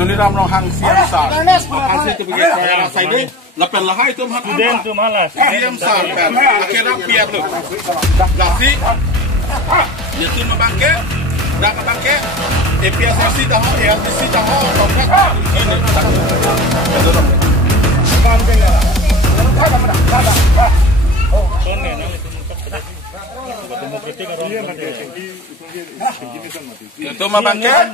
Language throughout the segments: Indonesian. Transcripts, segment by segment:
Tuliram Rohang Siam Sar. Hasil kebijakan saya rasa ini lepas lahai itu Student tu malas. Siam Sar kan. Akhirnya piat lu. Gasi. Itu membangkit. Dah membangkit. APSRC dah, ALTC dah, tongkat. Itu membangkit.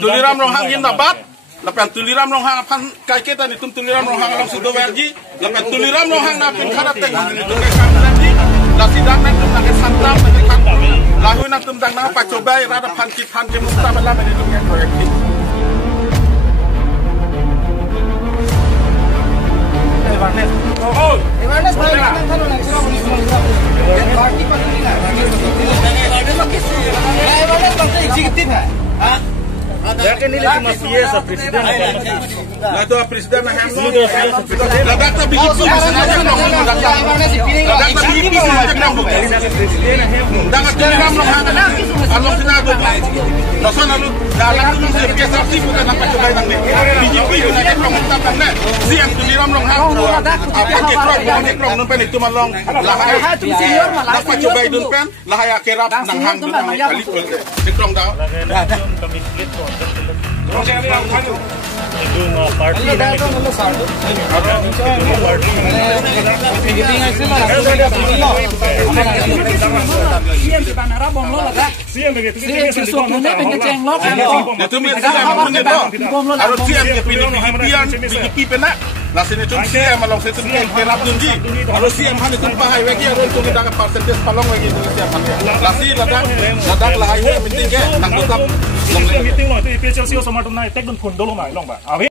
Tuliram Rohang yang dapat. Lepas tuliram Rohang apan kai kita ni tuliram Rohang alam sudah verji. Lepas tuliram Rohang napin karat tengah ni tu kai kamera ni. Lasidang nak tentang santam nak kan. Lahu nak tentang apa coba rada pankit pankit musta malam ni tu kai proyek ni. Evanes. Oh. Evanes boleh kita tahu nak suruh ni. Parti parti ni. Evanes parti eksekutif है. हाँ Ya kan ini cuma biasa presiden. Lah tu presiden nak hamil. Lah data begitu sengaja nak ngomong data. Data begitu sengaja nak ngomong. Data tuliram Rohang ada. Kalau sengaja tu. Nasa lalu dalam tu PSRC bukan apa coba yang ni. BJP United Front tak nak. Siang tuliram Rohang. Apa kekrong numpen itu malong. Lahai. Apa coba itu numpen. Lahai akhirap nang hang tu nang kali kekrong dah. Itu party na ito. Lah sini cuma siam malang saya tu kerap tunji. Kalau siam han itu pahai lagi ada tu kita dapat persentas palong lagi tu siam han. Lah si ladang lah highway penting ke nang tetap meeting lo itu PCLC sama tu naik tek dan kondo lo naik long ba. Awe.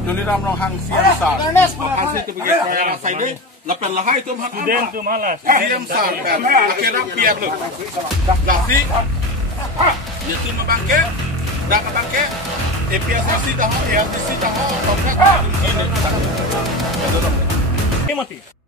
Tuliram Rohang Siam Sar. Hasil kebijakan saya rasa ini lepas lahai itu Student tu malas. Siam Sar kan. Akhirnya piat lu. Gasi. Itu membangkit. Dah membangkit. APSRC dah, ALTC dah, tongkat. Mati.